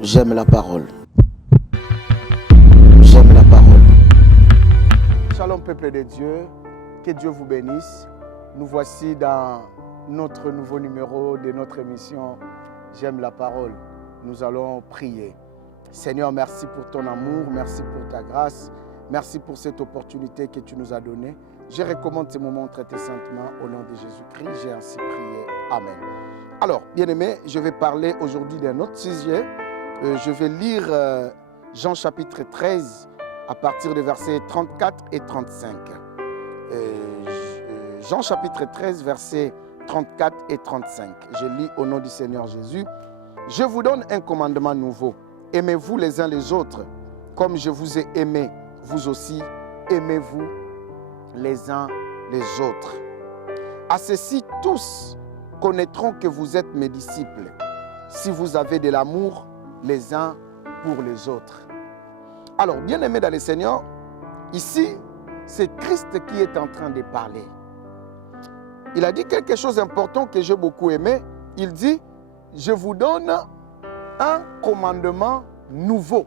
J'aime la parole. J'aime la parole. Shalom peuple de Dieu, que Dieu vous bénisse. Nous voici dans notre nouveau numéro de notre émission J'aime la parole. Nous allons prier. Seigneur, merci pour ton amour, merci pour ta grâce, merci pour cette opportunité que tu nous as donnée. Je recommande ce moment traité saintement au nom de Jésus-Christ. J'ai ainsi prié. Amen. Alors, bien-aimés, je vais parler aujourd'hui d'un autre sujet. Je vais lire Jean chapitre 13 à partir des versets 34 et 35. Jean chapitre 13, versets 34 et 35. Je lis au nom du Seigneur Jésus. Je vous donne un commandement nouveau. Aimez-vous les uns les autres, comme je vous ai aimé, vous aussi, aimez-vous les uns les autres. À ceci, tous connaîtront que vous êtes mes disciples, si vous avez de l'amour les uns pour les autres. Alors, bien-aimés dans le Seigneur, ici, c'est Christ qui est en train de parler. Il a dit quelque chose d'important que j'ai beaucoup aimé. Il dit, je vous donne un commandement nouveau.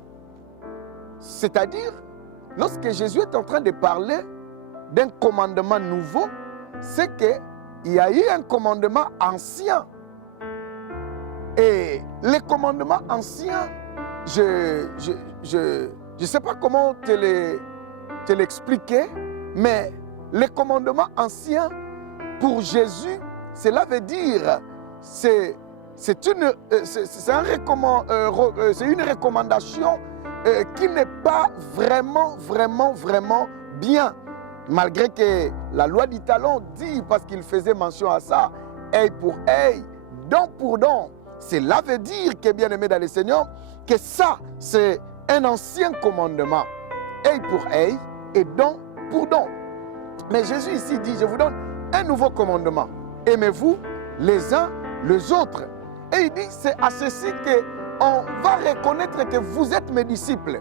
C'est-à-dire, lorsque Jésus est en train de parler d'un commandement nouveau, c'est qu'il y a eu un commandement ancien. Et les commandements anciens, je ne sais pas comment te l'expliquer, mais les commandements anciens, pour Jésus, cela veut dire, c'est une recommandation qui n'est pas vraiment bien. Malgré que la loi du talon dit, parce qu'il faisait mention à ça, œil pour œil, dent pour dent. Cela veut dire que, bien aimé dans le Seigneur, que ça, c'est un ancien commandement. Œil pour œil et dent pour dent. Mais Jésus ici dit, je vous donne un nouveau commandement. Aimez-vous les uns les autres. Et il dit, c'est à ceci qu'on va reconnaître que vous êtes mes disciples.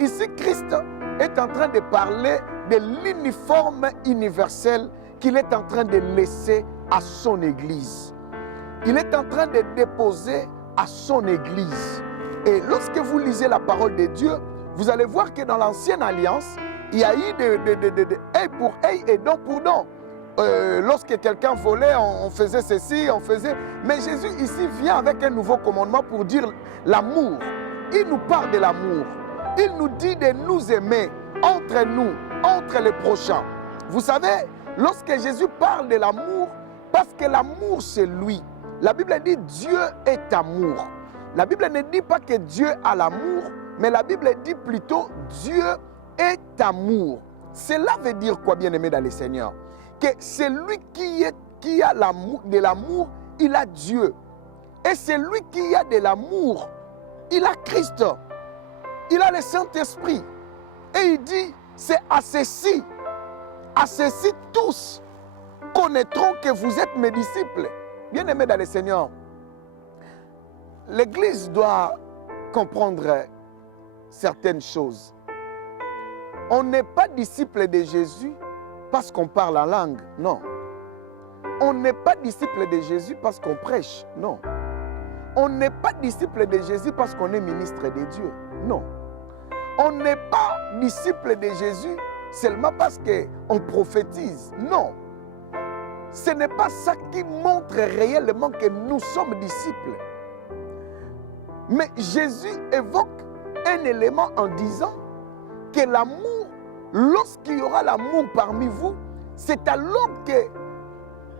Ici, Christ est en train de parler de l'uniforme universel qu'il est en train de laisser à son Église. Il est en train de déposer à son Église. Et lorsque vous lisez la parole de Dieu, vous allez voir que dans l'ancienne alliance, il y a eu de œil pour œil et dent pour dent. Lorsque quelqu'un volait, on faisait ceci, on faisait... Mais Jésus ici vient avec un nouveau commandement pour dire l'amour. Il nous parle de l'amour. Il nous dit de nous aimer entre nous, entre les prochains. Vous savez, lorsque Jésus parle de l'amour, parce que l'amour c'est lui. La Bible dit Dieu est amour. La Bible ne dit pas que Dieu a l'amour, mais la Bible dit plutôt Dieu est amour. Cela veut dire quoi, bien-aimé dans le Seigneur? Que c'est lui qui a l'amour, de l'amour, il a Dieu. Et c'est lui qui a de l'amour, il a Christ. Il a le Saint-Esprit. Et il dit, c'est à ceci tous connaîtront que vous êtes mes disciples. Bien-aimés dans le Seigneur, l'Église doit comprendre certaines choses. On n'est pas disciple de Jésus parce qu'on parle en langue, non. On n'est pas disciple de Jésus parce qu'on prêche, non. On n'est pas disciple de Jésus parce qu'on est ministre de Dieu, non. On n'est pas disciple de Jésus seulement parce qu'on prophétise, non. Ce n'est pas ça qui montre réellement que nous sommes disciples. Mais Jésus évoque un élément en disant que l'amour, lorsqu'il y aura l'amour parmi vous, c'est alors que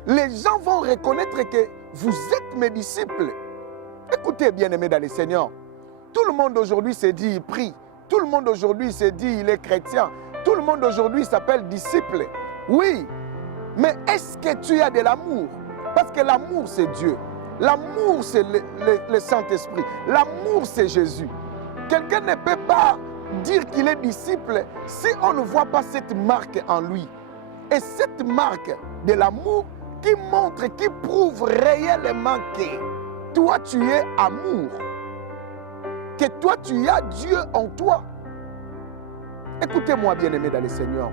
les gens vont reconnaître que vous êtes mes disciples. Écoutez, bien-aimés dans le Seigneur, tout le monde aujourd'hui se dit il prie. Tout le monde aujourd'hui se dit il est chrétien. Tout le monde aujourd'hui s'appelle disciple. Oui, mais est-ce que tu as de l'amour? Parce que l'amour c'est Dieu. L'amour c'est le Saint-Esprit. L'amour c'est Jésus. Quelqu'un ne peut pas dire qu'il est disciple si on ne voit pas cette marque en lui. Et cette marque de l'amour qui montre, qui prouve réellement que toi tu es amour. Que toi tu as Dieu en toi. Écoutez-moi, bien-aimés dans le Seigneur.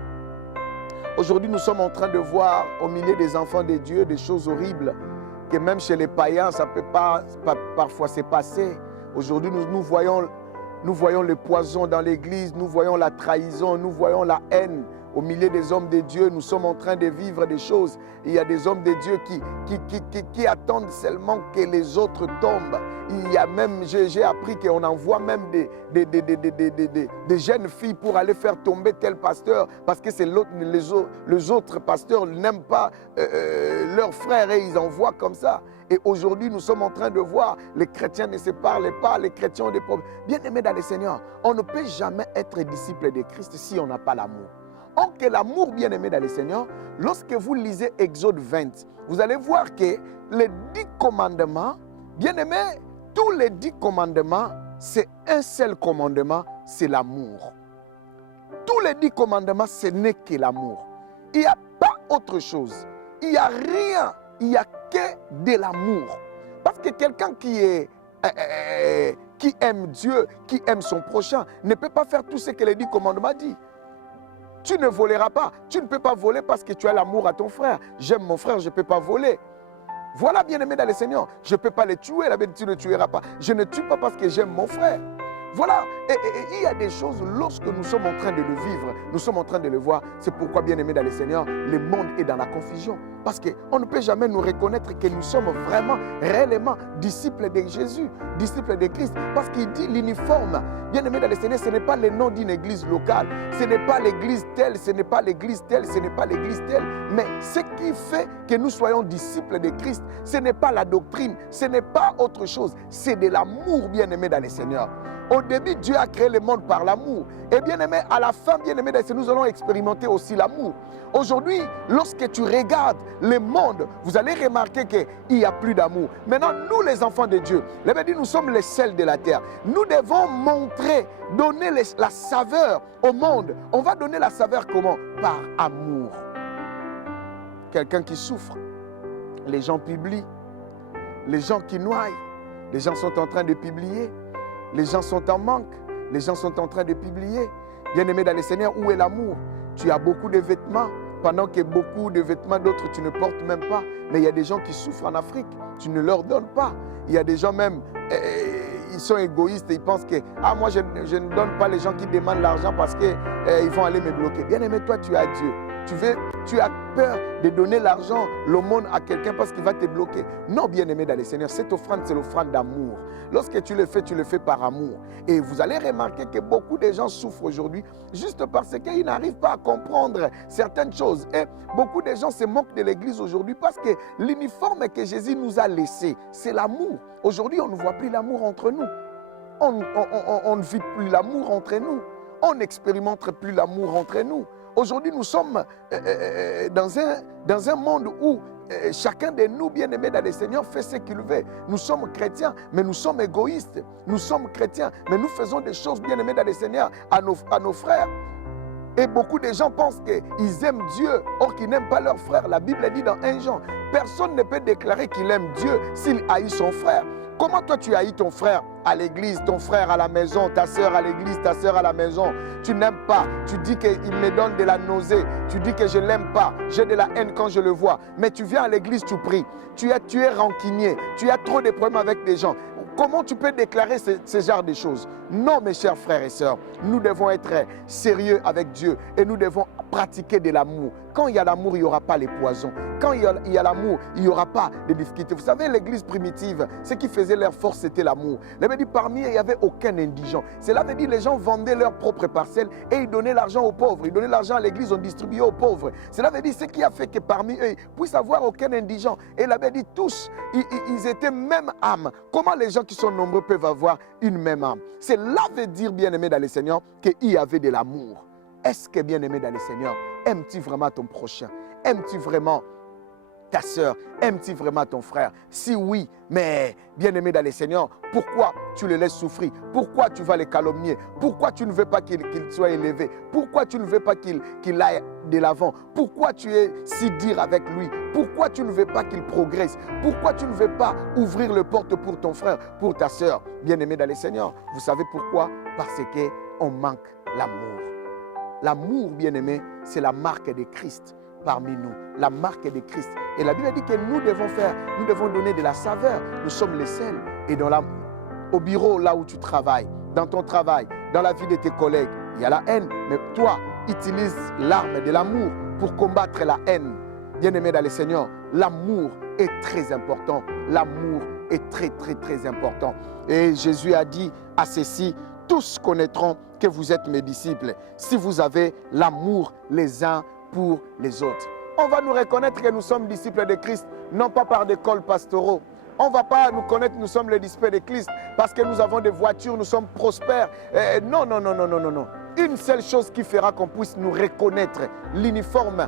Aujourd'hui, nous sommes en train de voir au milieu des enfants de Dieu des choses horribles que même chez les païens, ça ne peut pas parfois se passer. Aujourd'hui, nous voyons le poison dans l'église, nous voyons la trahison, nous voyons la haine. Au milieu des hommes de Dieu, nous sommes en train de vivre des choses. Il y a des hommes de Dieu qui attendent seulement que les autres tombent. Il y a même, j'ai appris qu'on envoie même des jeunes filles pour aller faire tomber tel pasteur parce que les autres pasteurs n'aiment pas leurs frères et ils envoient comme ça. Et aujourd'hui, nous sommes en train de voir, les chrétiens ne se parlent pas, les chrétiens ont des problèmes. Bien-aimés dans le Seigneur, on ne peut jamais être disciple de Christ si on n'a pas l'amour. Or que l'amour, bien-aimé dans le Seigneur, lorsque vous lisez Exode 20, vous allez voir que les 10 commandements, bien-aimés, tous les 10 commandements, c'est un seul commandement, c'est l'amour. Tous les 10 commandements, ce n'est que l'amour. Il n'y a pas autre chose. Il n'y a rien, il n'y a que de l'amour. Parce que quelqu'un qui aime Dieu, qui aime son prochain, ne peut pas faire tout ce que les 10 commandements disent. Tu ne voleras pas. Tu ne peux pas voler parce que tu as l'amour à ton frère. J'aime mon frère, je ne peux pas voler. Voilà, bien-aimé dans le Seigneur. Je ne peux pas le tuer, la tu ne tueras pas. Je ne tue pas parce que j'aime mon frère. Voilà, et il y a des choses, lorsque nous sommes en train de le vivre, nous sommes en train de le voir. C'est pourquoi, bien-aimé dans le Seigneur, le monde est dans la confusion. Parce qu'on ne peut jamais nous reconnaître que nous sommes vraiment, réellement disciples de Jésus, disciples de Christ. Parce qu'il dit l'uniforme, bien-aimé dans le Seigneur, ce n'est pas le nom d'une église locale. Ce n'est pas l'église telle, ce n'est pas l'église telle, ce n'est pas l'église telle. Mais ce qui fait que nous soyons disciples de Christ, ce n'est pas la doctrine, ce n'est pas autre chose. C'est de l'amour, bien-aimé dans le Seigneur. Au début, Dieu a créé le monde par l'amour. Et bien aimé, à la fin, bien aimé, nous allons expérimenter aussi l'amour. Aujourd'hui, lorsque tu regardes le monde, vous allez remarquer qu'il n'y a plus d'amour. Maintenant, nous les enfants de Dieu, nous sommes les sels de la terre. Nous devons montrer, donner la saveur au monde. On va donner la saveur comment? Par amour. Quelqu'un qui souffre, les gens publient. Les gens qui noient, les gens sont en train de publier. Les gens sont en manque, les gens sont en train de publier. Bien-aimé dans le Seigneur, où est l'amour? Tu as beaucoup de vêtements, pendant que beaucoup de vêtements d'autres tu ne portes même pas. Mais il y a des gens qui souffrent en Afrique, tu ne leur donnes pas. Il y a des gens même, ils sont égoïstes et ils pensent que moi je ne donne pas les gens qui demandent l'argent parce qu'ils vont aller me bloquer. Bien-aimé, toi tu as Dieu. Tu as peur de donner l'argent, l'aumône à quelqu'un parce qu'il va te bloquer. Non, bien-aimé dans le Seigneur, cette offrande, c'est l'offrande d'amour. Lorsque tu le fais par amour. Et vous allez remarquer que beaucoup de gens souffrent aujourd'hui juste parce qu'ils n'arrivent pas à comprendre certaines choses. Et beaucoup de gens se moquent de l'Église aujourd'hui parce que l'uniforme que Jésus nous a laissé, c'est l'amour. Aujourd'hui, on ne voit plus l'amour entre nous. On ne vit plus l'amour entre nous. On n'expérimente plus l'amour entre nous. Aujourd'hui, nous sommes dans un monde où chacun de nous, bien-aimés dans le Seigneur, fait ce qu'il veut. Nous sommes chrétiens, mais nous sommes égoïstes. Nous sommes chrétiens, mais nous faisons des choses, bien-aimés dans le Seigneur, à nos frères. Et beaucoup de gens pensent qu'ils aiment Dieu, or qu'ils n'aiment pas leur frère. La Bible dit dans 1 Jean, personne ne peut déclarer qu'il aime Dieu s'il haït son frère. Comment toi tu haïs ton frère à l'église, ton frère à la maison, ta soeur à l'église, ta soeur à la maison? Tu n'aimes pas, tu dis qu'il me donne de la nausée, tu dis que je ne l'aime pas, j'ai de la haine quand je le vois. Mais tu viens à l'église, tu pries, tu es rancunier, tu as trop de problèmes avec des gens. Comment tu peux déclarer ce genre de choses? Non, mes chers frères et sœurs, nous devons être sérieux avec Dieu et nous devons pratiquer de l'amour. Quand il y a l'amour, il n'y aura pas les poisons. Quand il y a l'amour, il n'y aura pas de difficultés. Vous savez, l'église primitive, ce qui faisait leur force, c'était l'amour. Il avait dit, parmi eux, il n'y avait aucun indigent. Cela veut dire que les gens vendaient leurs propres parcelles et ils donnaient l'argent aux pauvres. Ils donnaient l'argent à l'église, on distribuait aux pauvres. Cela veut dire ce qui a fait que parmi eux, ils puissent avoir aucun indigent. Et il avait dit, tous, ils étaient même âme. Comment les gens qui sont nombreux peuvent avoir une même âme? Cela veut dire, bien-aimé dans le Seigneur, qu'il y avait de l'amour. Est-ce que, bien-aimé dans le Seigneur, aimes-tu vraiment ton prochain? Aimes-tu vraiment ta soeur? Aimes-tu vraiment ton frère? Si oui, mais bien-aimé dans le Seigneur, pourquoi tu le laisses souffrir? Pourquoi tu vas le calomnier? Pourquoi tu ne veux pas qu'il soit élevé? Pourquoi tu ne veux pas qu'il aille de l'avant? Pourquoi tu es si dur avec lui? Pourquoi tu ne veux pas qu'il progresse? Pourquoi tu ne veux pas ouvrir les portes pour ton frère, pour ta soeur? Bien-aimé dans le Seigneur, vous savez pourquoi? Parce qu'on manque l'amour. L'amour, bien-aimé, c'est la marque de Christ parmi nous. La marque de Christ. Et la Bible dit que nous devons donner de la saveur. Nous sommes les sels. Et dans au bureau, là où tu travailles, dans ton travail, dans la vie de tes collègues, il y a la haine. Mais toi, utilise l'arme de l'amour pour combattre la haine. Bien-aimé dans le Seigneur, l'amour est très important. L'amour est très, très, très important. Et Jésus a dit à ceci, tous connaîtront que vous êtes mes disciples si vous avez l'amour les uns pour les autres. On va nous reconnaître que nous sommes disciples de Christ, non pas par des cols pastoraux. On ne va pas nous connaître, nous sommes les disciples de Christ parce que nous avons des voitures, nous sommes prospères. Non, non, non, non, non, non, non. Une seule chose qui fera qu'on puisse nous reconnaître, l'uniforme,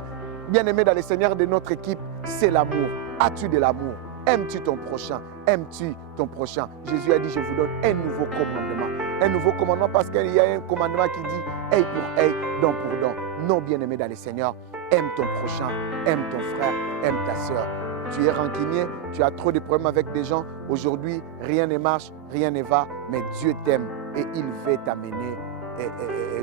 bien-aimé dans le Seigneur de notre équipe, c'est l'amour. As-tu de l'amour? Aimes-tu ton prochain? Aimes-tu ton prochain? Jésus a dit, je vous donne un nouveau commandement. Un nouveau commandement parce qu'il y a un commandement qui dit, œil pour œil, dent pour dent. Non, bien-aimé dans le Seigneur, aime ton prochain, aime ton frère, aime ta soeur. Tu es rancunier, tu as trop de problèmes avec des gens. Aujourd'hui, rien ne marche, rien ne va, mais Dieu t'aime et il veut t'amener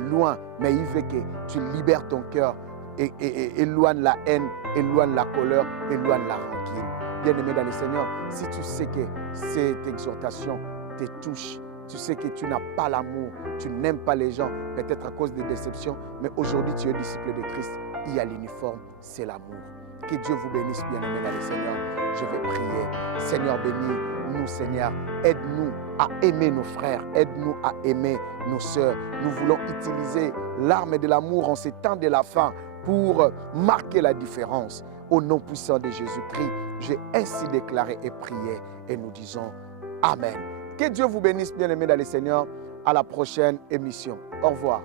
loin. Mais il veut que tu libères ton cœur et éloigne la haine, éloigne la colère, éloigne la rancune. Bien-aimé dans le Seigneur, si tu sais que cette exhortation te touche, tu sais que tu n'as pas l'amour, tu n'aimes pas les gens, peut-être à cause des déceptions, mais aujourd'hui tu es disciple de Christ. Il y a l'uniforme, c'est l'amour. Que Dieu vous bénisse, bien-aimés dans le Seigneur. Je vais prier. Seigneur, bénis-nous, Seigneur. Aide-nous à aimer nos frères. Aide-nous à aimer nos sœurs. Nous voulons utiliser l'arme de l'amour en ces temps de la fin pour marquer la différence. Au nom puissant de Jésus-Christ, j'ai ainsi déclaré et prié et nous disons Amen. Que Dieu vous bénisse, bien-aimés dans le Seigneur. À la prochaine émission. Au revoir.